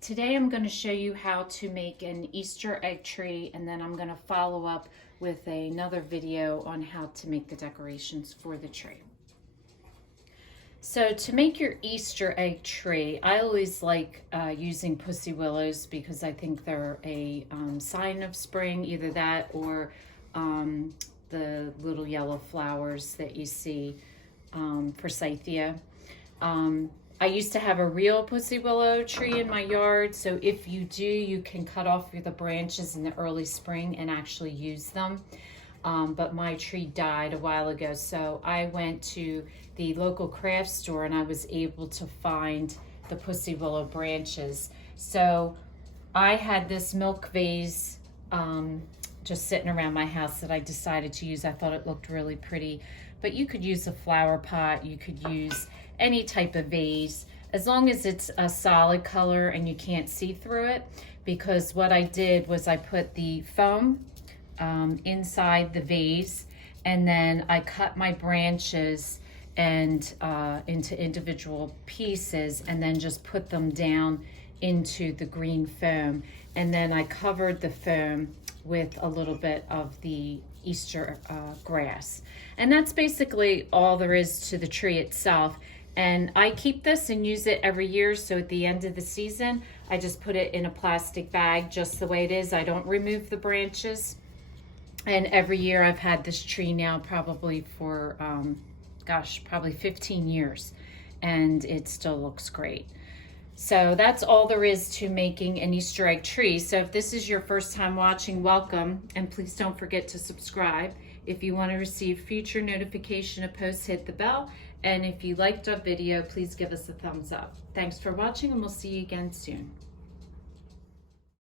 Today I'm going to show you how to make an Easter egg tree, and then I'm going to follow up with another video on how to make the decorations for the tree. So to make your Easter egg tree, I always like using pussy willows because I think they're a sign of spring, either that or the little yellow flowers that you see, forsythia. I used to have a real pussy willow tree in my yard, so if you do, you can cut off the branches in the early spring and actually use them. But my tree died a while ago, so I went to the local craft store and I was able to find the pussy willow branches. So I had this milk vase just sitting around my house that I decided to use. I thought it looked really pretty, but you could use a flower pot, you could use any type of vase, as long as it's a solid color and you can't see through it. Because what I did was I put the foam inside the vase, and then I cut my branches and into individual pieces, and then just put them down into the green foam, and then I covered the foam with a little bit of the Easter grass. And that's basically all there is to the tree itself. And I keep this and use it every year, so at the end of the season I just put it in a plastic bag just the way it is. I don't remove the branches. And every year I've had this tree now probably for probably 15 years, and it still looks great. So that's all there is to making an Easter egg tree. So if this is your first time watching, welcome, and please don't forget to subscribe. If you want to receive future notification of posts, hit the bell. And if you liked our video, please give us a thumbs up. Thanks for watching, and we'll see you again soon.